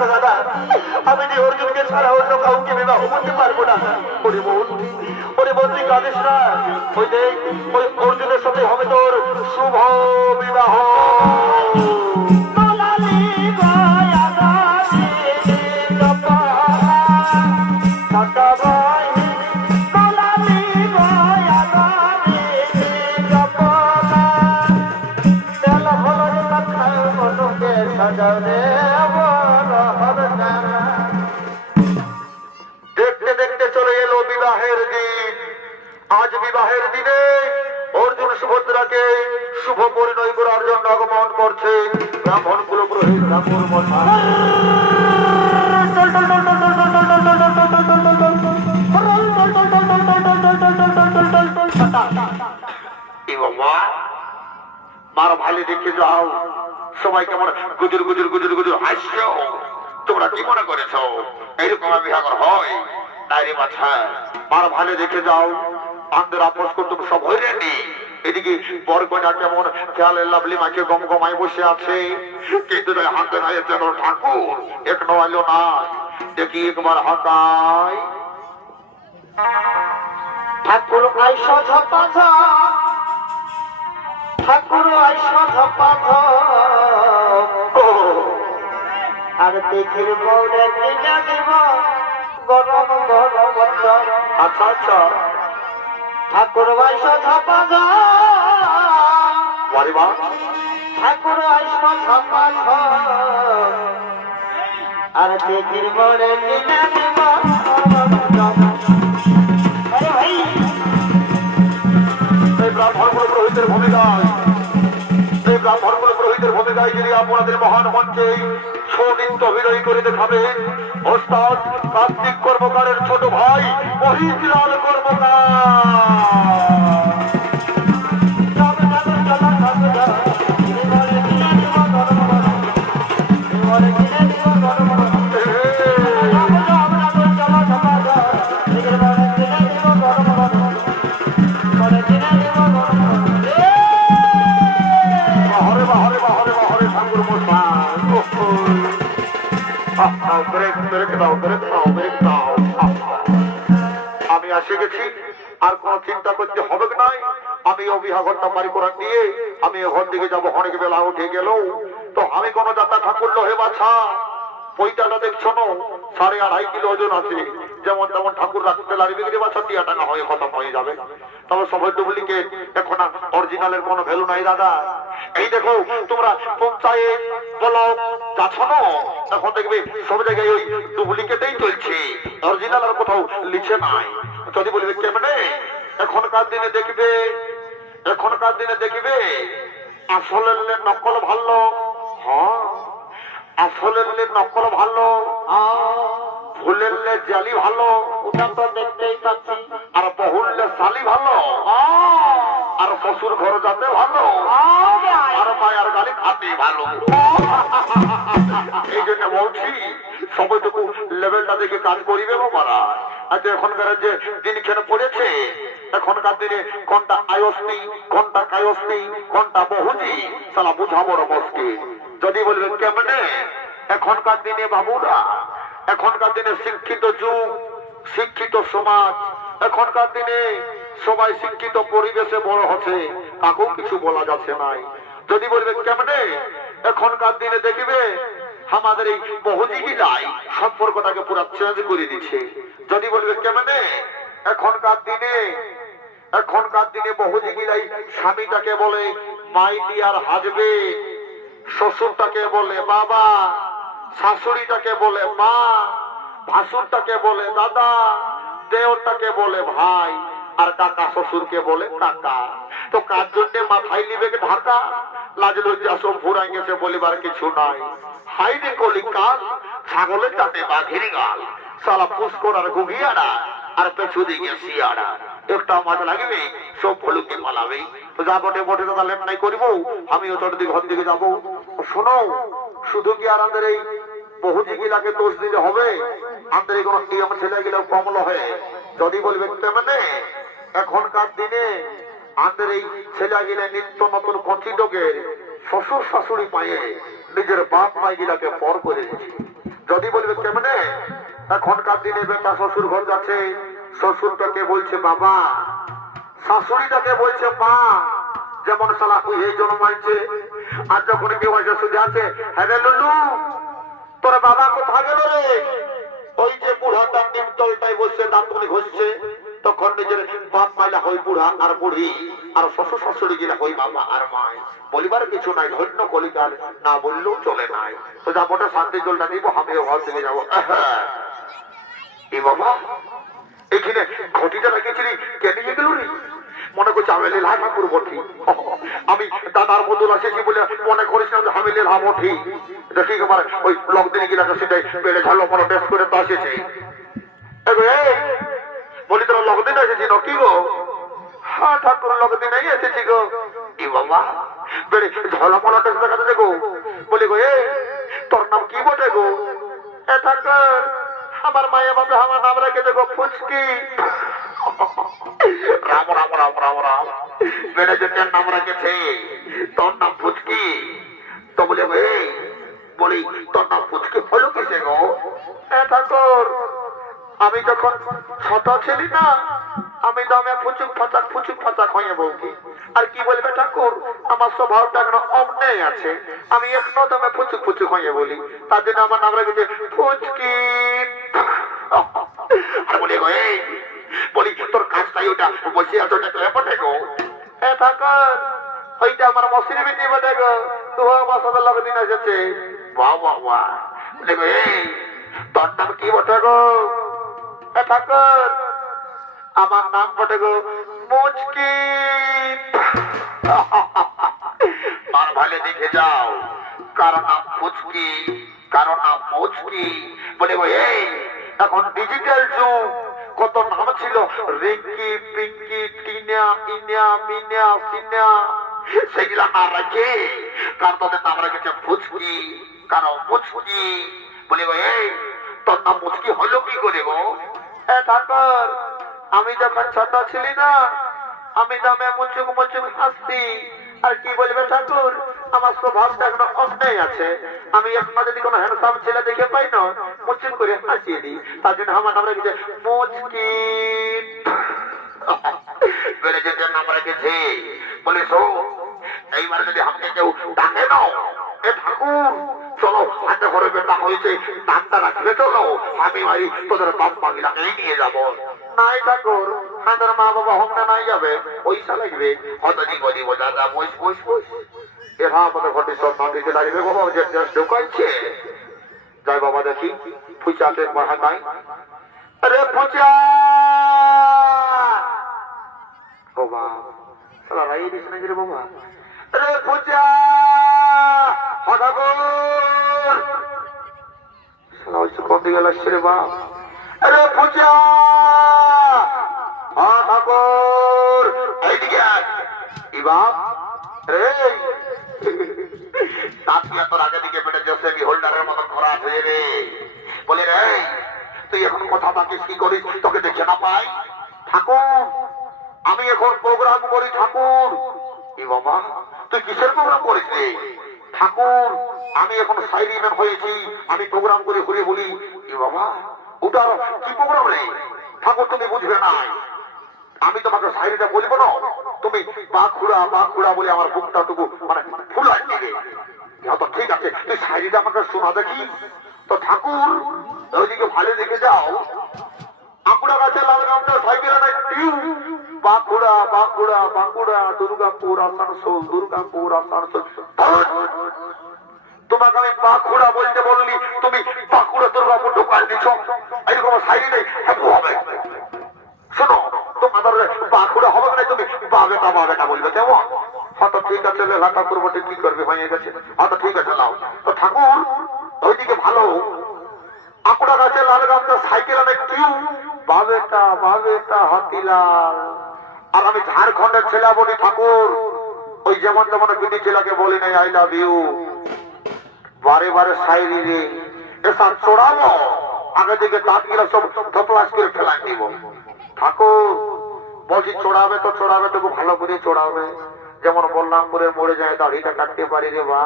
না, দাদা। আমি যে অর্জুনকে ছাড়া অন্য কাউকে বিবাহ করতে পারব না। ওরে বোন ওরে বোন, তুই না। ওই দেখ, ওই অর্জুনের সাথে হবে তোর শুভ বিবাহ। শুভ পরিণয় করার জন্য আগমন করছে। ব্রাহ্মণ কুল পুরোহিত ঠাকুর মার দেখে যাও। সবাই কেমন গুজুর গুজুর গুজুর গুজুর হাসছো? তোমরা কি মনে করেছ? এইরকম বিহাগর হয় নারী মাছা মার ভালো দেখে যাও। আন্দের আপোষ করতে সব হয়ে নি এদিকে বরকন্যা কেমন খেয়ালের লাভলি মাকে গম গমায় বসে আছে। কিন্তু হাতে নাই যেন ঠাকুর, এক নয় না দেখি একবার হাতায় ঠাকুর আইস ঝপা ঠাকুর আইস ঝপা আর দেখির বউরে কিনা দিব গরম গরম আচ্ছা আচ্ছা। ঠাকুর বাড়ি মা। ঠাকুর আর ভূমিকায় ব্রাহ্মণ পুরোহিতের ভূমিকায় যিনি আপনাদের মহান মঞ্চে সুনৃত্য অভিনয় করে দেখাবেন ওস্তাদ কার্তিক কর্মকারের ছোট ভাই মহিলাল কর্মকার। আসে গেছি আর কোন চিন্তা করতে হবে নাই? আমি অবিহাঘরটা বাড়ি করার নিয়ে আমি ওখান দিকে যাব, অনেক বেলা উঠে গেল তো আমি কোন যাত্রা ঠাকুর হে বাছা, পৈতাটা দেখছ না? সাড়ে আড়াই কিলো ওজন আছে। যেমন তেমন ঠাকুর রাখতে লাগবে গিয়ে বাছা? টিয়া টাকা হয়ে খতম হয়ে যাবে। তবে সবাই ডুপ্লিকেট এখন অরিজিনালের কোনো ভ্যালু নাই দাদা। এই দেখো, তোমরা পঞ্চায়েত ব্লক যাচ্ছ না? এখন দেখবে সব জায়গায় ওই ডুপ্লিকেটেই চলছে। অরিজিনাল আর কোথাও লিখে নাই। যদি বলবে কেমনে এখনকার দিনে দেখবে, এখনকার দিনে দেখবে, আসলের নকল ভালো হ্যাঁ আসলের নকল ভালো ফুলের জালি ভালো, ওটা তো দেখতেই পাচ্ছি। আর বহুললে শালি ভালো, আর শ্বশুর ঘর যাতে ভালো, আর মায়ের গালি খাতে ভালো। এই জন্য বলছি সময়টুকু লেভেলটা দেখে কাজ করিবে বাবারা এখনকার যে দিনখানে পড়েছে, এখনকার দিনে কোনটা আয়স্তি কোনটা কায়স্তি কোনটা বহুজি সালা বুঝা বড় যদি বলবে, কেমনে? এখনকার দিনে বাবুরা, এখনকার দিনে শিক্ষিত যুগ, শিক্ষিত সমাজ, এখনকার দিনে সবাই শিক্ষিত পরিবেশে বড় হচ্ছে, কাকেও কিছু বলা যাচ্ছে নাই। যদি বলবে, কেমনে? এখনকার দিনে দেখিবে আমাদের এই বহুদিনই লাই সম্পর্কটাকে পুরো চেঞ্জ করে দিচ্ছে। যদি বলবে, কেমনে? এখনকার দিনে এখনকার দিনে বহুদিগিরাই স্বামীটাকে বলে, মাই ডিয়ার হাজবে শ্বশুরটাকে বলে, বাবা। শাশুড়িটাকে বলে, মা। ভাসুরটাকে বলে, দাদা। দেওরটাকে বলে, ভাই। আর কাকা শ্বশুরকে বলে, কাকা। তো কার জন্য মাথায় নিবে ঢাকা লাজ লজ্জা সব ফুরাই গেছে বলিবার কিছু নাই। কলি কাল ছাগলের বাঘের গাল। সালা পুষ্কর আর গুগিয়ারা আর পেছু দিকে শিয়ারা একটা মাছ লাগবে, সব ফলুকে তো যা বটে বটে দাদা নাই করিব, আমিও তোর দিকে ঘর দিকে যাব। শোনো, শুধু কি আর আমাদের এই বহু জিগিলাকে দোষ দিলে হবে? আমাদের এই কোনো নিয়ম ছেলেগুলো কমল হয়ে। যদি বলবে তেমনে, এখনকার দিনে আমাদের এই ছেলেগুলো নিত্য নতুন কচিটকের শ্বশুর শাশুড়ি পায়ে নিজের বাপ মাইগিলাকে পর করে দিচ্ছে যদি বলবে, কেমনে? এখনকার দিনে বেটা শ্বশুর ঘর যাচ্ছে। শ্বশুরটাকে বলছে, বাবা, শাশুড়িটাকে বলছে, মা, যেমন সালা এই জন্মাইছে আর যখন কেউ এসে সুঝে আছে হ্যাঁ লুলু, তোর বাবা কোথা গেল ওই যে বুড়াটা নিমতলটাই বসে দাঁতগুলি ঘষছে। তখন নিজের বাপ মাইলা হই বুড়া আর বুড়ি, আর শ্বশুর শাশুড়ি গিলা হই বাবা আর মাই। বলিবার কিছু নাই, ধন্য কলিকাল, না বললেও চলে নাই। তো যাবোটা শান্তি জলটা নিব আমিও ঘর থেকে যাব। এ বাবা, এখানে ঘটিটা রেখেছিলি নিয়ে গেল রে? মনে করছে হামেলি লাভ করব ঠিক। আমি দাদার বদল আসেছি বলে মনে করেছিলাম যে হামেলি লাভ ঠিক। এটা ঠিক আমার ওই লকদিনে গিলাকে সেটাই বেড়ে ঝালো মনে বেশ করে তো আসেছে। বলি তোরা লকদিন এসেছি ন কি গো? হ্যাঁ ঠাকুর লকদিনেই এসেছি গো। ই বাবা, বেড়ে ঝলমলা দেখাতে দেখো বলি গো এই তোর নাম কি বটে গো? এ ঠাকুর, আমার মায়ের বাবা আমার নাম রেখে দেখো ফুচকি। রাম রাম রাম রাম রাম। বেড়ে যেটার নাম রেখেছে, তোর নাম ফুচকি। তো বলে বলি, তোর নাম ফুচকি হলো কিসে গো? এ আমি যখন ছোট ছিলি না, আমি দমে ফুচুক ফাচাক ফুচুক ফাচাক হয়ে বলছি আর কি বলবে ঠাকুর? আমার স্বভাবটা এখন অমনেই আছে। আমি এখনও দমে ফুচুক ফুচুক হয়ে বলি। তার জন্য আমার নাম রেখেছে ফুচকি। বলি, গো, এই, বলি, তোর কাজটাই ওটা। বসে আছো ওটা গো? এ ঠাকুর, ওইটা আমার মসির বেটি বটে গো। তো আমার সাথে দিন এসেছে। বাহ বাহ বাহ। বলে এই, তোর নাম কি বটে গো? ঠাকুর। আমার নাম বটে গো মুচকি আর ভালো দেখে যাও। কার নাম ফুচকি কারও নাম মুচকি। বলে গো, এই, এখন ডিজিটাল যুগ। কত নাম ছিল? রিঙ্কি, পিঙ্কি, টিনা, ইনা, মিনা, সিনা। সেগুলা না রেখে কার তাদের নাম রেখেছে ফুচকি, কারও মুচকি? বলে গো, এই, তোর নাম মুচকি হলো কি করে গো? ঠাকুর আমি যখন ছোট ছিলি না, আমি দামে মুচুক মুচুক হাসতি আর কি বলবে ঠাকুর? আমার স্বভাবটা এখনও অন্যায় আছে। আমি এখনও যদি কোনো হ্যান্ডসাম ছেলে দেখে পাই না, মুচুক করে হাসিয়ে দিই। তার জন্য আমার নাম রেখেছে মুচকি বেড়ে যেতে নাম রেখেছে। বলে শো এইবার যদি আমাকে কেউ ডাকে নাও এ ঠাকুর, চলো, হাতে ঘরে বেটা হয়েছে নামটা রাখবে চলো। আমি ভাই তোদের বাপ মাগিলাকে নিয়ে যাব। নাই ঠাকুর মা বাবা হোমটা নাই যাবে। পয়সা লাগবে। দিব দিব দাদা বস বস বস। এরা বাবা, যে বাবা দেখি ফুচাতে মাহা নাই আরে ফুচা! বাবা রে বাবা? আরে ফুচা! কোন হ্যাঁ রে বলে, রে, তুই এখন কথা বাকিস কি করিস? তোকে দেখে পাই? ঠাকুর, আমি এখন প্রোগ্রাম করি ঠাকুর। এ বাবা, তুই কিসের প্রোগ্রাম করিস রে? ঠাকুর, আমি এখন সাইরি ম্যান হয়েছি, আমি প্রোগ্রাম করে ঘুরে বলি বাবা ওটার কি প্রোগ্রাম রে? ঠাকুর তুমি বুঝবে না। আমি তোমাকে সাইরিটা বলব না? তুমি বাঁকুড়া বাঁকুড়া বলে আমার বুকটা টুকু মানে ফুলাই দিবে হ্যাঁ তো ঠিক আছে, তুই শাড়িটা আমাকে শোনা দেখি। তো ঠাকুর, ওইদিকে ভালো দেখে যাও। আকুড়া গাছে লাল গামটা সাইকেল বাঁকুড়া বাঁকুড়া বাঁকুড়া, দুর্গাপুর, আসানসোল দুর্গাপুর, আসানসোল। তোমাকে আমি বাঁকুড়া বলতে বললি, তুমি বাঁকুড়া, দুর্গাপুর ঢোকায় দিছ। এরকম সাইড হবে শোনো, তোমাদের বাঁকুড়া হবে না তুমি বাবেটা বাবেটা বলবে, কেমন? কি করবে, হয়ে গেছে। ঠিক আছে, নাও। তো ঠাকুর, ওইদিকে ভালো। আকুড়া গাছে লাল গামটা সাইকেল আনে কিউ বাবেটা বাবেটা হাতিলাল। আর আমি ঝাড়খণ্ডের ছেলে বলি ঠাকুর। ওই যেমন তেমন বিটি ছেলেকে বলি নাই আই লাভ ইউ বারে বারে সাইরি রে। এসা চড়াবো আগে দিকে দাঁত গিলা সব ধপলাস করে ফেলাই দিব ঠাকুর, বলছি চড়াবে তো চড়াবে তো ভালো করে চড়াবে যেমন বললাম করে মরে যায়, দাড়িটা কাটতে পারি রে বা।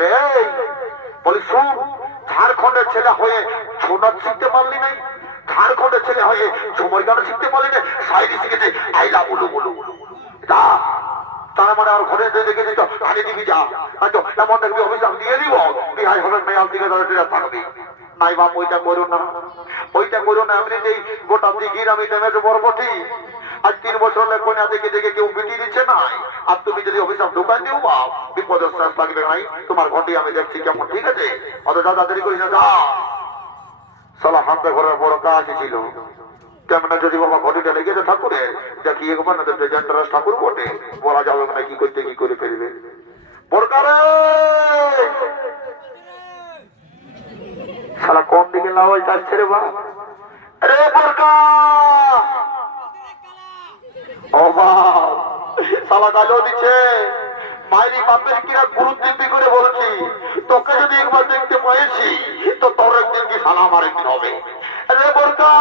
রে, বলি শুন ঝাড়খণ্ডের ছেলে হয়ে ছোনার শিখতে পারলি নাই? ঝাড়খণ্ডের ছেলে হয়ে ঝুমর গান শিখতে পারলি না সাইরি শিখেছে, আইলা বলু বলু যা। তার মানে আর ঘরে দেখে দিত আগে দিবি যা। হয়তো এমন দেখবি দিয়ে দিব। বিহাই হবে মেয়াল দিকে ধরে থাকবি নাই বাপ, ওইটা করো না। ওইটা করো না, এমনিতেই গোটা দিঘির আমি নেমেছে বরবটি। আজ তিন বছর হলে কন্যা দেখে দেখে কেউ বিটি দিচ্ছে নাই। আর তুমি যদি অভিশাপ ঢোকান দিও, বাপ, বিপদের শ্বাস লাগবে নাই। তোমার ঘটি আমি দেখছি কেমন, ঠিক আছে? অত দাদা দেরি করিস না সালা হাতে ঘরের বড় কাজ ছিল। কেমন যদি বাবা ঘটিটা লেগেছে ঠাকুরের দেখি একবার না প্রেজেন্টার ঠাকুর বটে, বলা যাবে না কি করতে, কি করে ফেলবে। বরকারে! সালা কোন দিকে লাওয়াজ যাচ্ছে রে বা রে বরকা! ও বাপ সালা গাজও দিচ্ছে। মায়েরই বাপের কিরা গুরুত্ব দিব্যি করে বলছি? তোকে যদি একবার দেখতে পেয়েছি, তো তোর একদিন কি সালা আমার একদিন হবে? রে বোরকা!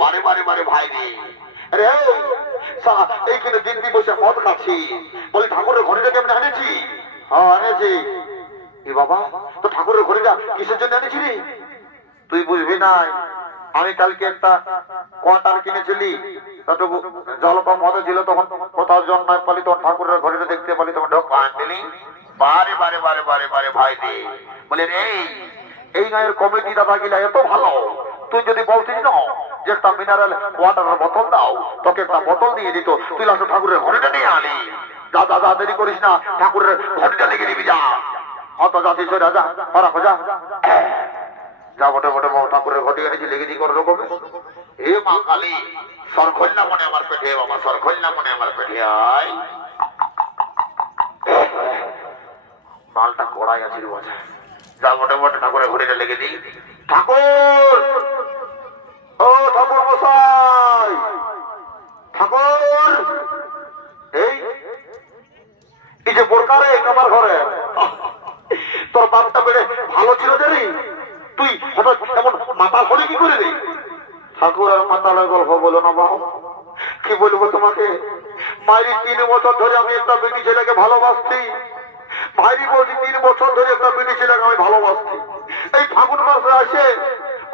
বারে বারে বারে ভাই রে রে এইখানে দিন দিন বসে মদ খাচ্ছি। বলি, ঠাকুরের ঘড়িটা কেমন এনেছি? হ্যাঁ এনেছি। বাবা, তো ঠাকুরের ঘড়িটা কিসের জন্য এনেছি রে তুই বুঝবি নাই। আমি কালকে একটা কোয়ার্টার কিনেছিলি জল কম হতে ছিল, তখন কোথাও জন্মায় পালি, তখন ঠাকুরের ঘরে দেখতে পালি, তখন ঢোক দিলি। বারে বারে বারে বারে বারে, ভাই দে বলে, রে, এই গায়ের কমিটি দাদা গিলা এত ভালো। তুই যদি বলতিস না যে একটা মিনারেল ওয়াটারের বোতল দাও, তোকে একটা বোতল দিয়ে দিত। তুই লাস্ট ঠাকুরের ঘরেটা নিয়ে আনি যা দাদা দেরি করিস না, ঠাকুরের ঘরটা লেগে দিবি, যা। অত জাতি সে রাজা ওরা খোঁজা। যা বটে বটে ঠাকুরের ঘটে এনেছি লেগেছি করে রকমে হে মা কালী, সরখল্লা মনে আমার পেটে বাবা, সরখল্লা মনে আমার পেটে, আয়। মালটা কড়াই আছে যা বটে বটে ঠাকুরের ঘটে লেগে দিই ঠাকুর ও ঠাকুর মশাই ঠাকুর এই এই যে বোরকারে আমার ঘরে তোর বাপটা বেড়ে ভালো ছিল জানি তুই হঠাৎ এমন মাতাল হলে কি করে রে ঠাকুর আর মাতালের গল্প বলো না বাবা কি বলব তোমাকে মায়ের তিন বছর ধরে আমি একটা বেটি ছেলেকে ভালোবাসছি। ভাইরি বলছি, তিন বছর ধরে একটা বেটি ছেলেকে আমি ভালোবাসছি। এই ফাগুন মাসে আসে,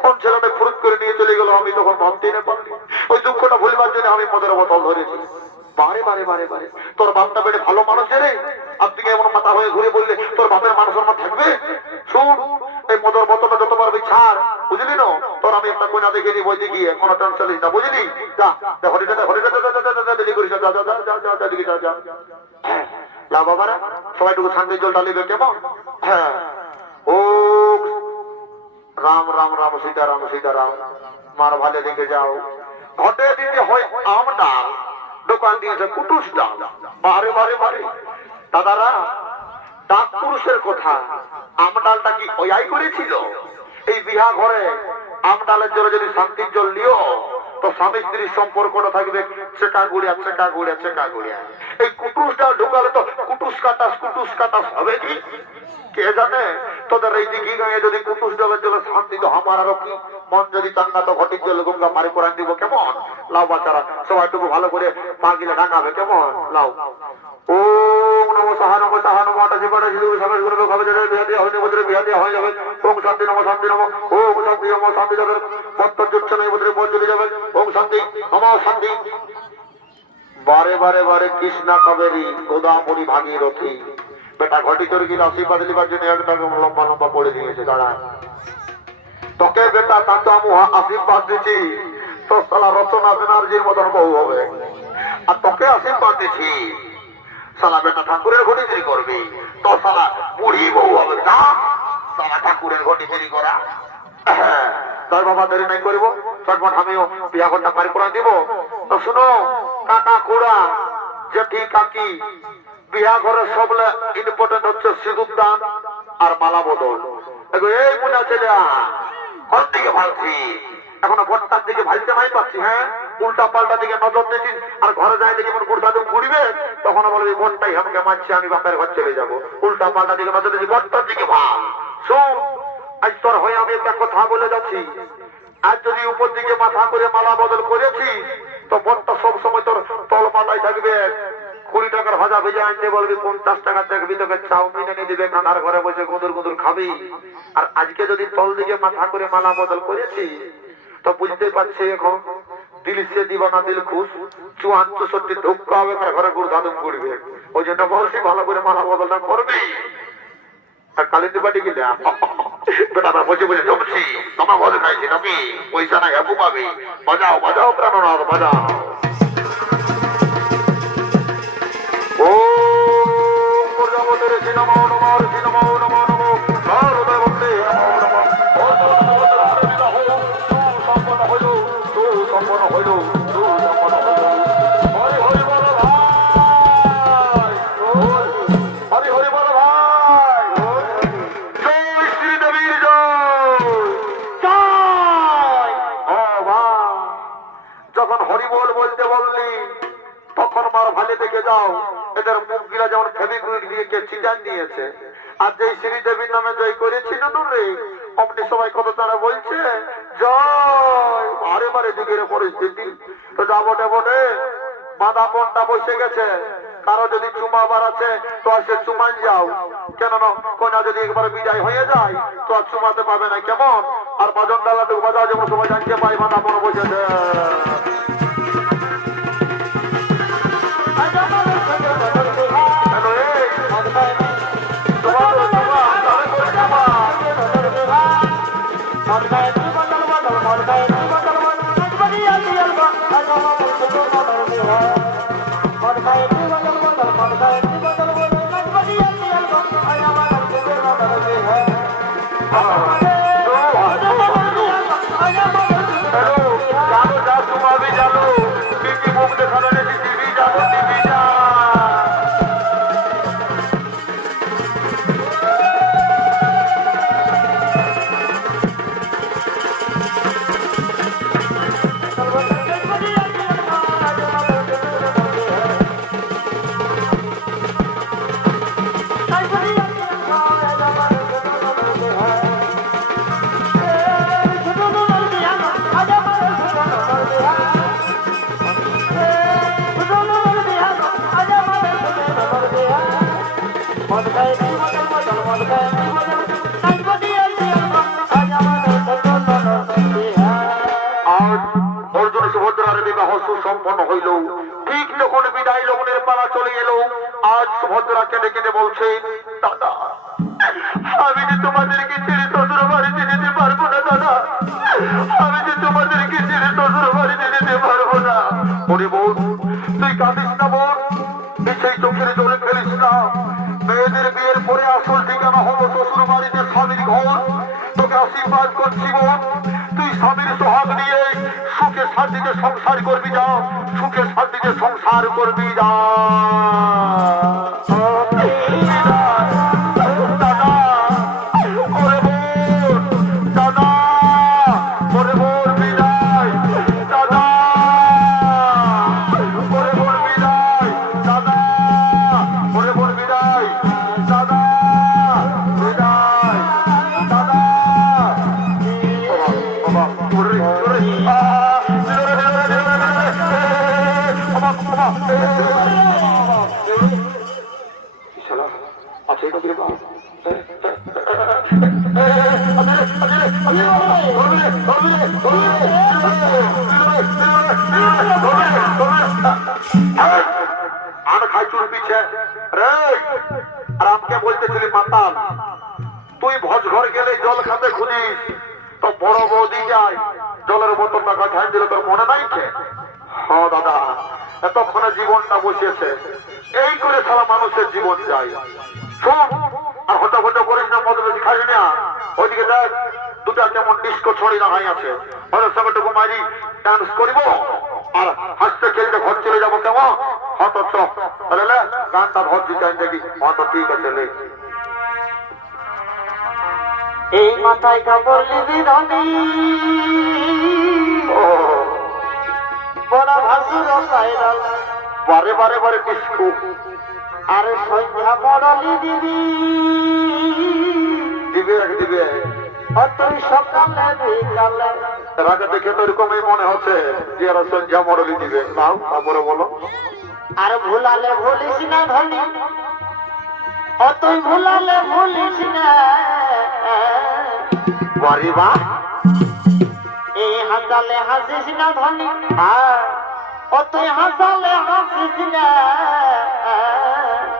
কোন ছেলেটা ফুরুত করে নিয়ে চলে গেল, আমি তখন না পারলি ওই দুঃখটা ভুলবার জন্য আমি মদের বোতল ধরেছি। বারে বারে বারে বারে, তোর বাপটা বেড়ে ভালো মানুষ রে? আর তুই এমন মাথা হয়ে ঘুরে বললে, তোর বাপের মানুষ আমার থাকবে? শুন, এই মদর বোতলটা যত পারবি ছাড় বুঝলি না? তোর আমি একটা কইনা দেখে কোনো টেনশন না বুঝলি যা হরিটা যা যা যা যা যা দেরি করিস না, যা দোকান কুটুস ডাল বারে বারে পুরুষের কথা আম ডালটা কি ওয়াই করেছিল? এই বিহা ঘরে আম ডালের জন্য যদি শান্তির জল নিও তো স্বামী স্ত্রীর সম্পর্কটা থাকবে চেকা গুড়িয়া চেকা গুড়িয়া চেকা গুড়িয়া। এই কুটুসটা ঢুকালে তো কুটুস কাটাস কুটুস কাটাস হবে কি? কে জানে? তোদের এই দিঘি গায়ে যদি কুটুস জলের জলে শান্তি তো আমার আরও কি? মন যদি তো ঘটির জলে গঙ্গা পারি করান দিব, কেমন? লাও বাচ্চারা, সবাই টুকু ভালো করে পা গিলে ঢাকাবে, কেমন? লাও। ওম শান্তি শান্তি শান্তি মন যাবে ওম শান্তি শান্তি। বারে বারে বারে কৃষ্ণা কাবেরী, গোদাবরী, ভাগীরথী। বেটা ঘটি তোর গিয়ে আশীর্বাদ দিবার জন্য একটা লম্বা লম্বা পড়ে দিয়েছে দাঁড়া। তোকে বেটা তাকে আমি আশীর্বাদ দিচ্ছি তোর সালা রচনা ব্যানার্জির মতন বউ হবে। আর তোকে আশীর্বাদ দিচ্ছি সালা বেটা ঠাকুরের ঘটি চুরি করবি। তো সালা বুড়ি বউ হবে না সালা ঠাকুরের ঘটি চুরি করা। তাই বাবা, দেরি নাই করিব। চটপট আমিও বিয়া ঘরটা পারি করে দিব। তো শুনো, কাকা, কুড়া, জেঠি, কাকি বিয়া ঘরে সবলে ইম্পর্টেন্ট হচ্ছে সিঁদুর আর মালা বদল। এই মুনা ছেলে দিকে ভালছি। এখনও ভোটটার দিকে ভালতে নাই পাচ্ছি হ্যাঁ? উল্টা পাল্টা দিকে নজর দিচ্ছি আর ঘরে যাই দেখি মন গুড়টা তুমি ঘুরবে, তখন বলবি ভোটটাই আমাকে মারছে, আমি বাপের ঘর চলে যাব। উল্টা পাল্টা দিকে নজর দিচ্ছি ভোটটার দিকে ভালো। শোন, আজ তোর হয়ে আমি একটা কথা বলে যাচ্ছি। আজ যদি উপর দিকে মাথা করে মালা বদল করেছি তো ভোটটা সবসময় তোর তল পাতায় থাকবে। কুড়ি টাকার ভাজা ভেজে আনতে বলবি, পঞ্চাশ টাকা দেখবি তোকে চাউমিন এনে দিবে কাঁধার ঘরে বসে গুঁদুর গুঁদুর খাবি। আর আজকে যদি তল দিকে মাথা করে মালা বদল করেছি, তো বুঝতে পারছি এখন করবে। ওই বলছি, ভালো করে মালা বদলটা আর পয়সা না পাবি। বাজাও বাজাও। বাঁধা বসে গেছে। কারও যদি চুমা আছে, তো সে চুমান যাও। কেননা কোনা যদি একবার বিদায় হয়ে যায়, তো আর চুমাতে পাবে না। কেমন? আর বাজন ডালাতে বাজার যেমন সবাই জানতে পাই মানা মনে বসেছে সুভদ্রা কেঁদে কেঁদে বলছে, দাদা, আমি যে তোমাদেরকে ছেড়ে শ্বশুর বাড়িতে যেতে পারব না, দাদা, আমি যে তোমাদেরকে ছেড়ে শ্বশুর বাড়িতে যেতে পারব না। ওরে বোন, তুই কাঁদিস না, বোন সেই চোখের জলে ফেলিস না। মেয়েদের বিয়ের পরে আসল ঠিকানা হলো শ্বশুর বাড়িতে স্বামীর ঘর। তোকে আশীর্বাদ করছি, বোন, তুই স্বামীর সোহাগ নিয়ে সুখে শান্তিতে সংসার করবি যাও সুখে শান্তিতে সংসার করবি যা। আর তো বড় বৌদি যায়, জলের বোতল টাকা ঝাঁই দিলে তোর মনে নাই কে? হ জীবনটা বসিয়েছে। এই করে সারা মানুষের জীবন যায়। ওইদিকে দেখ দুটা কেমন ডিস্কো ছড়ি লাগাই আছে। ওদের সঙ্গে টুকু মারি ডান্স করিব আর হাসতে খেলতে ঘর চলে যাব কেমন? হত তাহলে গানটা ভর দিতে দেখি। হত ঠিক আছে লে। এই মাথায় কাপড় লিবি ধনী। বড় ভাসুর পাইরাল বারে বারে বারে ডিস্কো আরে সন্ধ্যা মডলি দিবি। দিবে এক দিবে রাজা দেখে তো এরকমই মনে হচ্ছে যে এরা সন্ধ্যা মডেলই দিবে। নাও তারপরে বলো। আর ভুলালে ভুলিস না ধনী। ও তুই ভুলালে ভুলিস না। বাড়ি বা? এই হাসালে হাসিস না ধনী। ও তুই হাসালে হাসিস না।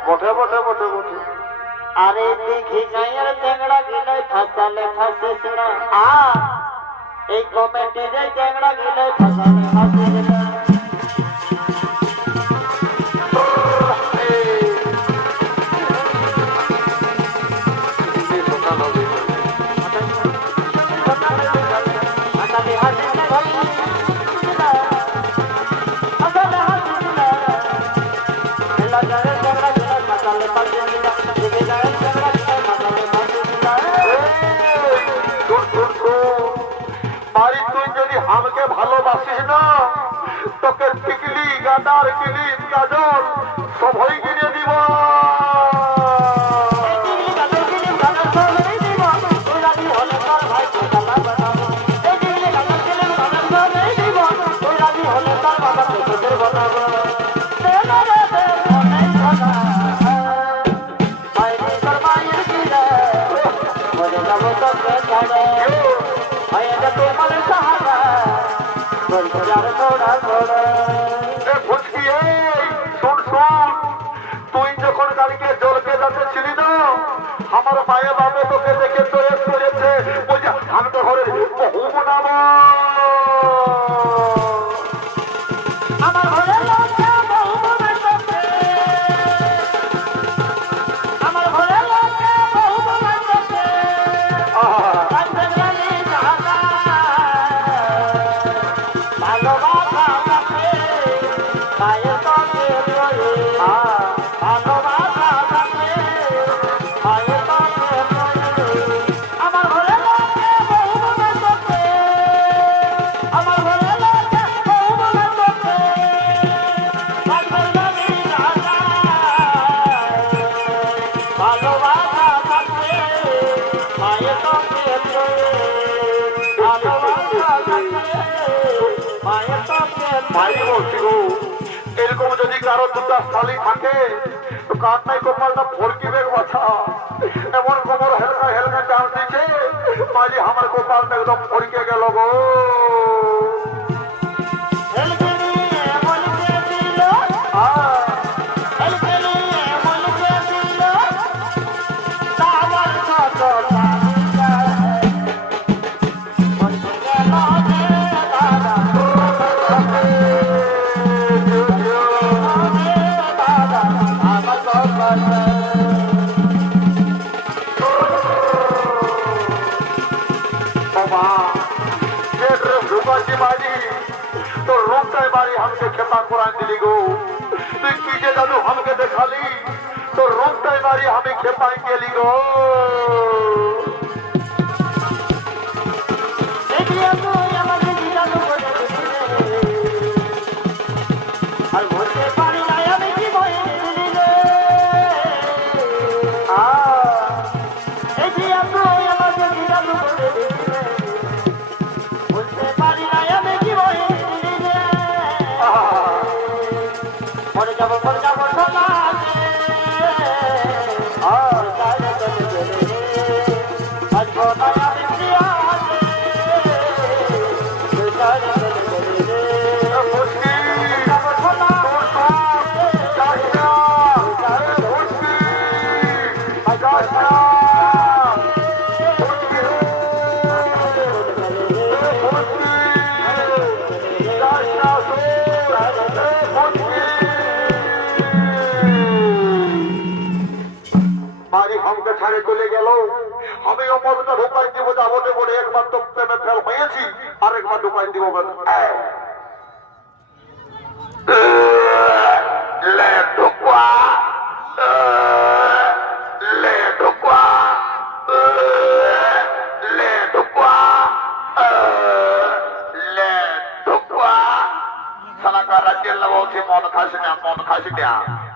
বটে বটে বটে বটে। আরে দেখি গায়ের চ্যাংড়া গেলে ফাঁসালে ফাঁসিস না আ, এই কমেটির চ্যাংড়া গেলে ফাঁসালে ফাঁসিস না ভালোবাসিস না। তোকে টিকলি গাদার কিলিপ গাজর সবই কিনে দিব। থোড়া থোড়া এ তুই যখন কালকে জলকে যাতে ছিলি না আমার মায়ের বাপে তোকে দেখে তৈরি করেছে। কাছে ভাই বলছি গো? এরকম যদি কারও দুটা শালি থাকে, তো কার নাই কপালটা ফরকিবে কথা এমন কোমর হেলকা হেলকা চাল দিছে মাঝে আমার কপালটা একদম ফরকে গেল গো। তোর রূপটাই বাড়ি আমাকে খেপা করান দিলি গো তুই কি যে জানো আমাকে দেখালি তোর রূপটাই বাড়ি আমি খেপাই গেলি গো দেখিয়া দিয়েছি আরেকবার দোকান দিব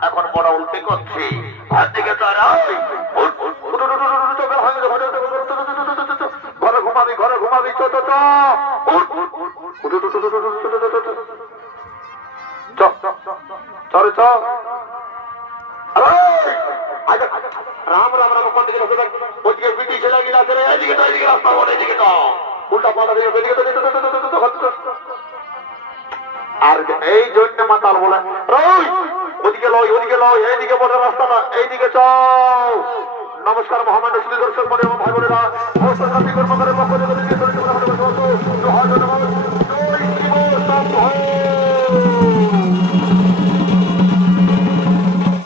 এখন বড় উল্টি করছি ভাত দিকে তারা ঘুমাবি ঘরে ঘুমাবি চো চরে রাস্তা বড় আর এই জন্য মাতাল বলে ওইদিকে লয় ওইদিকে লয় এইদিকে বড় এইদিকে নমস্কার মহামান্য শ্রী দর্শক মনে ভাই বোনেরা কর্মকারের পক্ষ থেকে